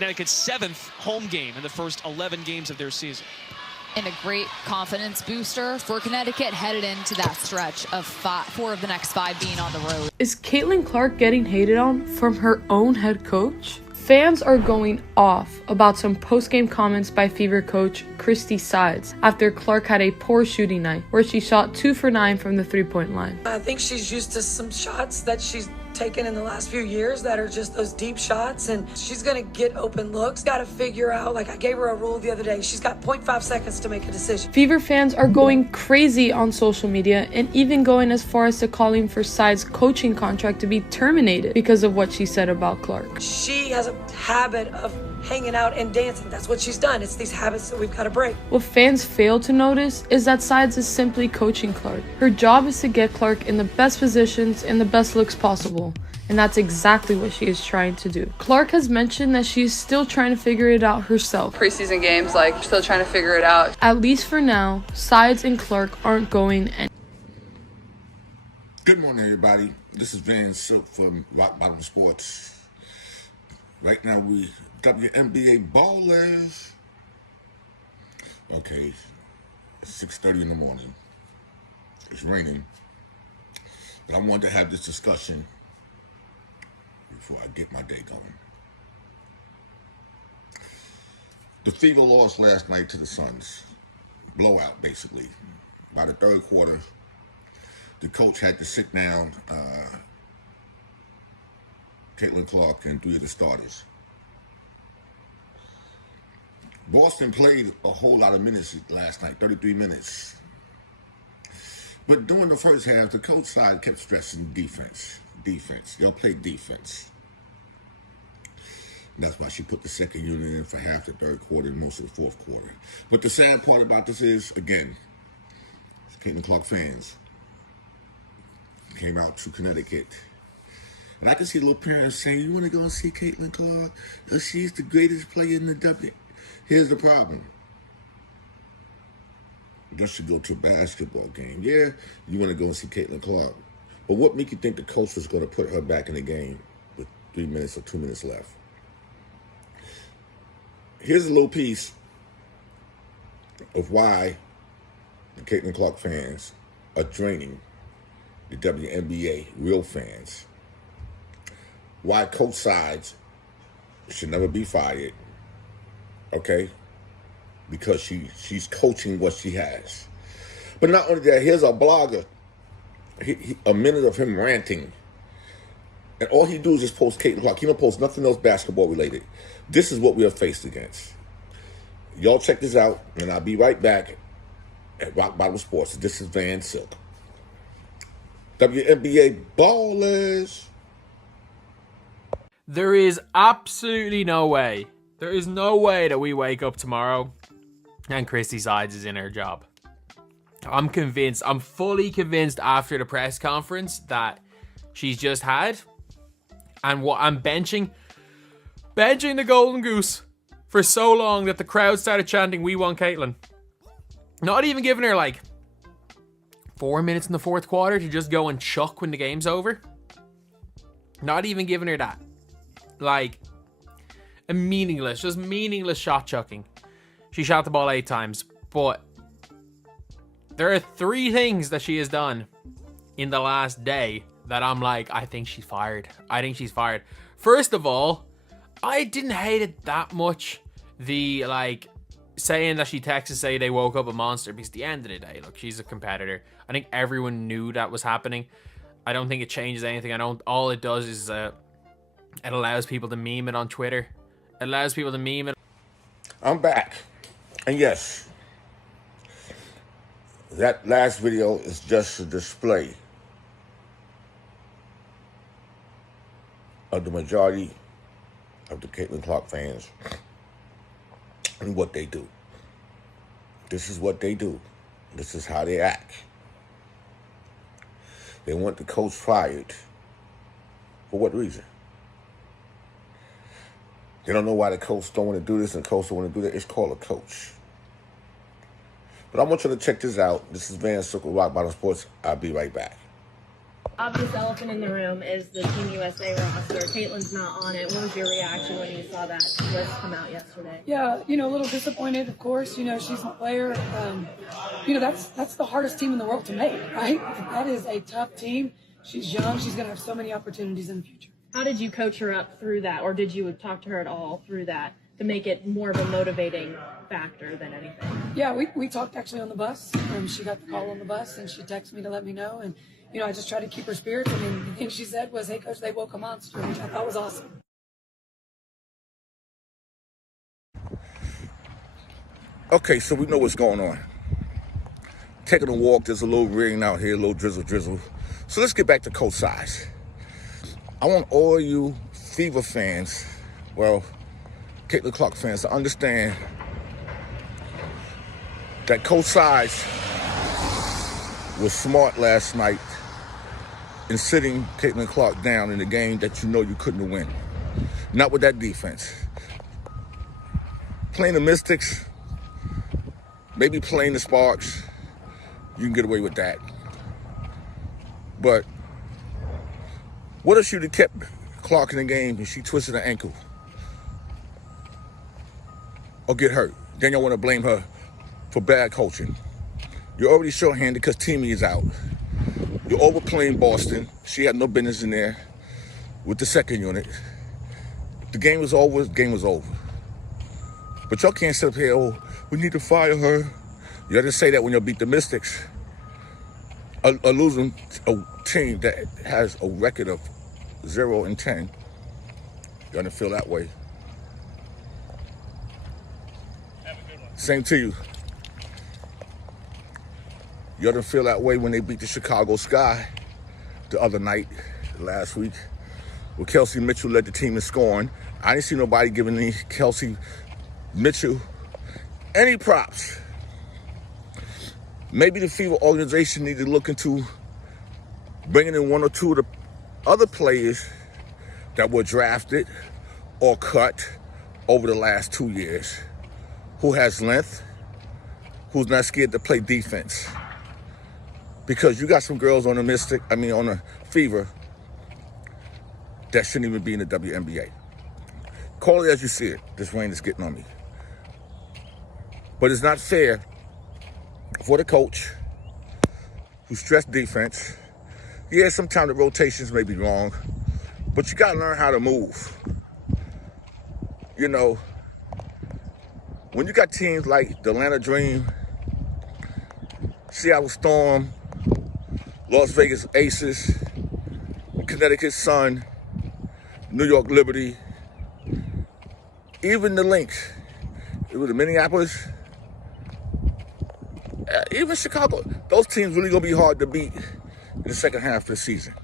Connecticut's 7th home game in the first 11 games of their season. And a great confidence booster for Connecticut headed into that stretch of 4 of the next 5 being on the road. Is Caitlin Clark getting hated on from her own head coach? Fans are going off about some post-game comments by Fever coach Christie Sides after Clark had a poor shooting night where she shot 2 for 9 from the three-point line. I think she's used to some shots that she's taken in the last few years that are just those deep shots, and she's gonna get open looks. Gotta figure out, like I gave her a rule the other day, she's got 0.5 seconds to make a decision. Fever fans are going crazy on social media and even going as far as to calling for Sides' coaching contract to be terminated because of what she said about Clark. She has a habit of hanging out and dancing. That's what she's done. It's these habits that we've got to break. What fans fail to notice is that Sides is simply coaching Clark. Her job is to get Clark in the best positions and the best looks possible, and that's exactly what she is trying to do. Clark has mentioned that she is still trying to figure it out herself. Preseason games, still trying to figure it out. At least for now, Sides and Clark aren't going anywhere. Good morning, everybody. This is Vansilk from Rock Bottom Sports. Right now, we WNBA ballers. Okay, it's 6:30 in the morning. It's raining, but I wanted to have this discussion before I get my day going. The Fever lost last night to the Suns. Blowout, basically. By the third quarter, the coach had to sit down Caitlin Clark and 3 of the starters. Boston played a whole lot of minutes last night, 33 minutes. But during the first half, the coach side kept stressing defense. Defense. They'll play defense. And that's why she put the second unit in for half the third quarter and most of the fourth quarter. But the sad part about this is, again, Caitlin Clark fans came out to Connecticut. And I can see little parents saying, you want to go and see Caitlin Clark? She's the greatest player in the W. Here's the problem. You should go to a basketball game. Yeah, you want to go and see Caitlin Clark. But what make you think the coach was going to put her back in the game with 3 minutes or 2 minutes left? Here's a little piece of why the Caitlin Clark fans are draining the WNBA real fans. Why Coach Sides should never be fired. Okay? Because she's coaching what she has. But not only that, here's a blogger. A minute of him ranting. And all he do is just post Caitlin Clark. He don't post nothing else basketball related. This is what we are faced against. Y'all check this out, and I'll be right back at Rock Bottom Sports. This is Vansilk. WNBA ballers. There is absolutely no way. There is no way that we wake up tomorrow and Christie Sides is in her job. I'm convinced. I'm fully convinced after the press conference that she's just had. And what I'm benching the Golden Goose for so long that the crowd started chanting, "We want Caitlin." Not even giving her 4 minutes in the fourth quarter to just go and chuck when the game's over. Not even giving her that. A meaningless shot chucking. She shot the ball 8 times, but there are 3 things that she has done in the last day that I'm I think she's fired. I think she's fired. First of all, I didn't hate it that much. The saying that she texted say they woke up a monster, because at the end of the day, look, she's a competitor. I think everyone knew that was happening. I don't think it changes anything. All it does is it allows people to meme it on Twitter. It allows people to meme it. I'm back. And yes, that last video is just a display of the majority of the Caitlin Clark fans and what they do. This is what they do. This is how they act. They want the coach fired. For what reason? They don't know why the coach don't want to do this and the coach don't want to do that. It's called a coach. But I want you to check this out. This is Vansilk with Rock Bottom Sports. I'll be right back. Obvious elephant in the room is the Team USA roster. Caitlin's not on it. What was your reaction when you saw that list come out yesterday? Yeah, a little disappointed, of course. She's a player. That's the hardest team in the world to make, right? That is a tough team. She's young. She's going to have so many opportunities in the future. How did you coach her up through that, or did you talk to her at all through that to make it more of a motivating factor than anything? Yeah, we talked actually on the bus. She got the call on the bus, and she texted me to let me know. And, I just tried to keep her spirits. The thing she said was, "Hey, Coach, they woke a monster," which I thought was awesome. Okay, so we know what's going on. Taking a walk, there's a little rain out here, a little drizzle. So let's get back to Coach Sides. I want all you Fever fans, Caitlin Clark fans, to understand that Coach Sides was smart last night in sitting Caitlin Clark down in a game that you couldn't win. Not with that defense. Playing the Mystics, maybe playing the Sparks, you can get away with that. But what if she'd have kept Clark in the game and she twisted her ankle or get hurt? Then y'all want to blame her for bad coaching. You're already shorthanded because Teamy is out. You're overplaying Boston. She had no business in there with the second unit. The game was over. But y'all can't sit up here, we need to fire her. You have to say that when you beat the Mystics, a losing team that has a record of 0-10. You're gonna feel that way. Have a good one. Same to you. You're gonna feel that way when they beat the Chicago Sky the other night, last week, where Kelsey Mitchell led the team in scoring. I didn't see nobody giving Kelsey Mitchell any props. Maybe the Fever organization need to look into bringing in one or two of the other players that were drafted or cut over the last 2 years, who has length, who's not scared to play defense. Because you got some girls on the Fever that shouldn't even be in the WNBA. Call it as you see it. This rain is getting on me. But it's not fair for the coach who stressed defense. Yeah, sometimes the rotations may be wrong, but you got to learn how to move. When you got teams like the Atlanta Dream, Seattle Storm, Las Vegas Aces, Connecticut Sun, New York Liberty, even the Lynx, it was the Minneapolis, even Chicago, those teams really gonna be hard to beat in the second half of the season.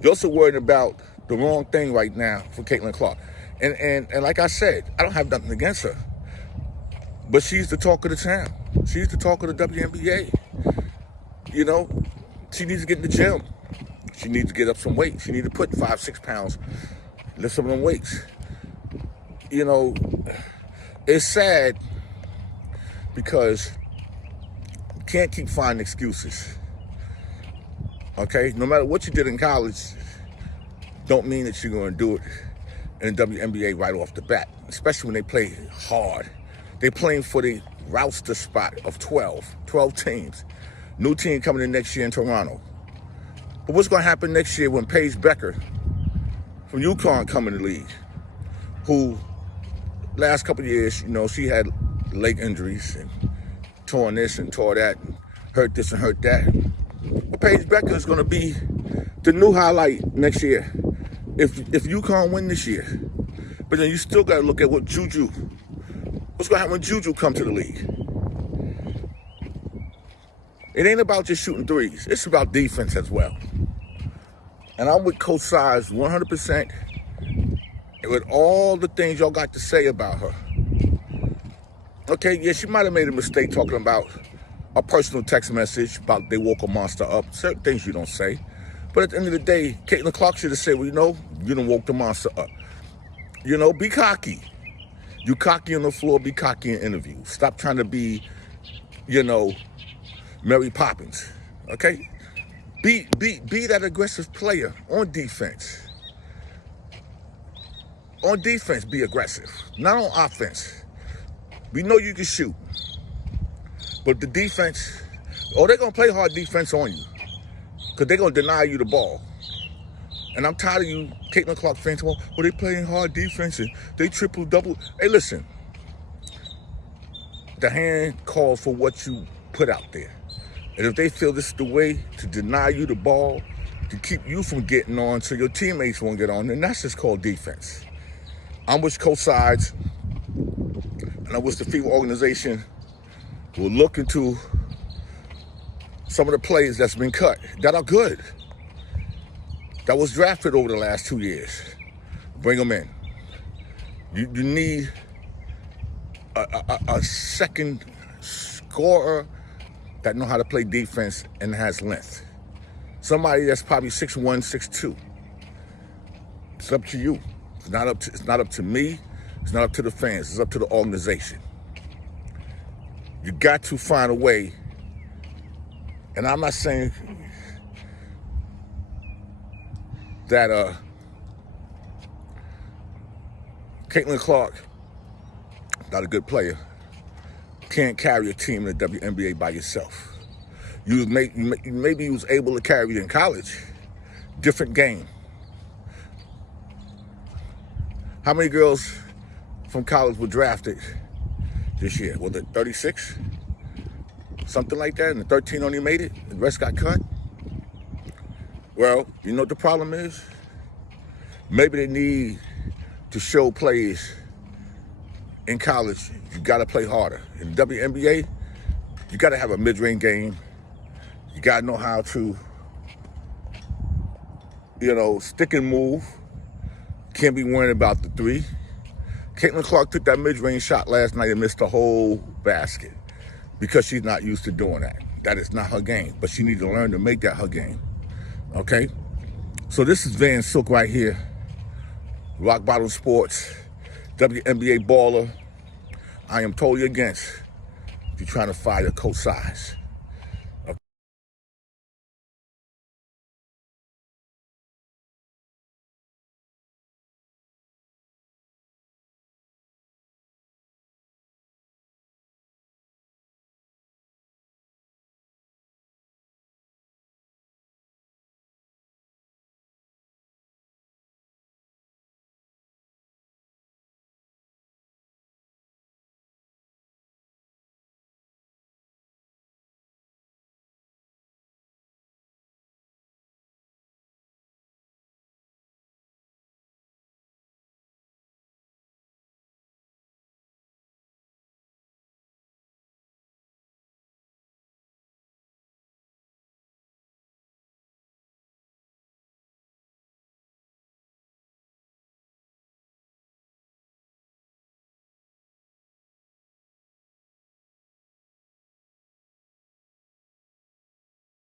You're also worried about the wrong thing right now for Caitlin Clark. And like I said, I don't have nothing against her, but she's the talk of the town. She's the talk of the WNBA. She needs to get in the gym. She needs to get up some weight. She needs to put 5-6 pounds, lift some of them weights. It's sad because you can't keep finding excuses. Okay? No matter what you did in college, don't mean that you're going to do it in the WNBA right off the bat, especially when they play hard. They're playing for the roster spot of 12 teams. New team coming in next year in Toronto. But what's going to happen next year when Paige Becker from UConn come in the league, who last couple of years, she had leg injuries and torn this and tore that, and hurt this and hurt that. But Paige Becker is going to be the new highlight next year if UConn win this year. But then you still got to look at what's going to happen when Juju come to the league. It ain't about just shooting threes. It's about defense as well. And I'm with Coach Sides 100% with all the things y'all got to say about her. Okay, yeah, she might have made a mistake talking about a personal text message about they woke a monster up. Certain things you don't say. But at the end of the day, Caitlin Clark should have said, you done woke the monster up. Be cocky. You cocky on the floor, be cocky in interviews. Stop trying to be, Mary Poppins, okay? Be that aggressive player on defense. On defense, be aggressive. Not on offense. We know you can shoot. But the defense, they're going to play hard defense on you. Because they're going to deny you the ball. And I'm tired of you, Caitlin Clark fans, well, they playing hard defense and they triple, double. Hey, listen. The hand calls for what you put out there. And if they feel this is the way to deny you the ball, to keep you from getting on so your teammates won't get on, then that's just called defense. I'm with Coach Sides, and I wish the Fever organization will look into some of the players that's been cut that are good, that was drafted over the last 2 years. Bring them in. You need a second scorer that know how to play defense and has length. Somebody that's probably 6'1", 6'2". It's up to you. It's not up to me. It's not up to the fans. It's up to the organization. You got to find a way. And I'm not saying that Caitlin Clark, not a good player, can't carry a team in the WNBA by yourself. Maybe you was able to carry it in college. Different game. How many girls from college were drafted this year? Was it 36? Something like that, and the 13 only made it, the rest got cut? Well, you know what the problem is? Maybe they need to show players in college, you gotta play harder. In the WNBA, you gotta have a mid-range game. You gotta know how to, stick and move. Can't be worrying about the three. Caitlin Clark took that mid-range shot last night and missed the whole basket because she's not used to doing that. That is not her game, but she needs to learn to make that her game, okay? So this is Vansilk right here, Rock Bottom Sports, WNBA baller. I am totally against if you're trying to fire Coach Sides.